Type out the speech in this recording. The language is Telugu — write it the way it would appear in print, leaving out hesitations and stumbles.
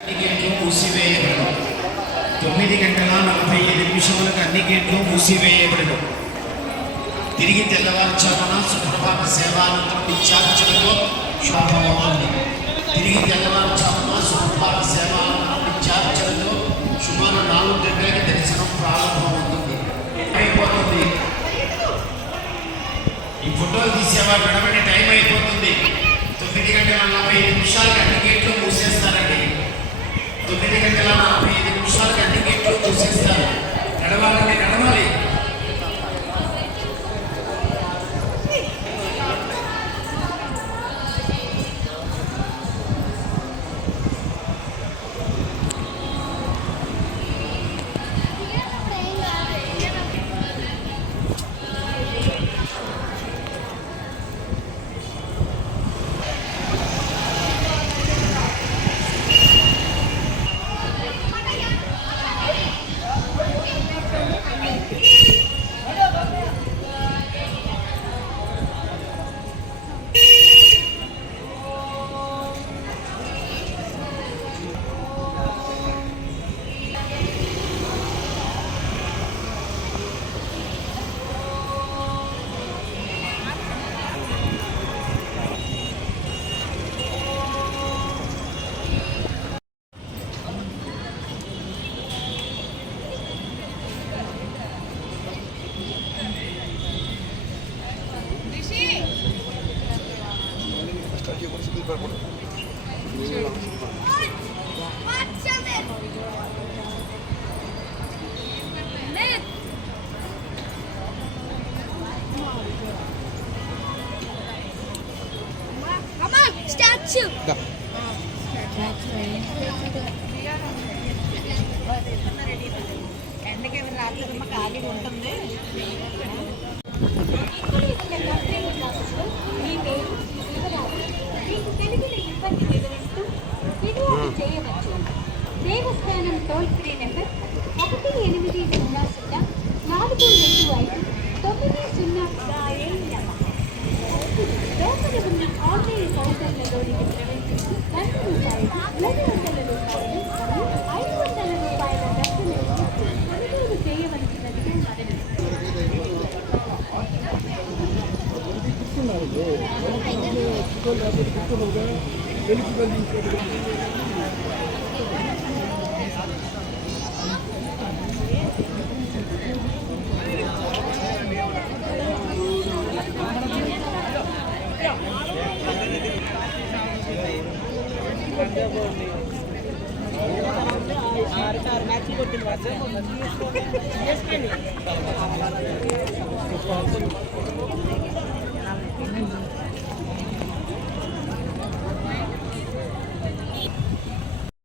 గేట్లు మూసివేయబడను. 9:45 అన్ని గేట్లు మూసివేయబడను. తిరిగి తెల్లవారుజామున సుప్రభాత సేవానంతరం ఇన్ఛార్జీలతో శుభమవుతుంది. తిరిగి తెల్లవారుజామున సుప్రభాత సేవానంతరం ఇన్ఛార్జీలతో సుమారు 4 గంటలకి దర్శనం ప్రారంభమవుతుంది. అయిపోతుంది. ఈ ఫోటోలు తీసేవారు నడబడి టైం అయిపోతుంది. 9:45 అన్ని గేట్లు మూసేస్తారండి. 9:45 అన్ని గేట్లు మూసేస్తారు. నడవాలని నడవాలి. ఎండకి రాత్రి ఖాళీగా ఉంటుంది. దేవస్థానం టోల్ ఫ్రీ నెంబర్ 1800-425-907. లోపల ఉన్న ఆన్లైన్ కౌంటర్లలోనికి ప్రవేశించి ₹100, ₹500 దర్శనం కొనుగోలు చేయవలసినదిగా మ్యాచ్ కొట్టింది.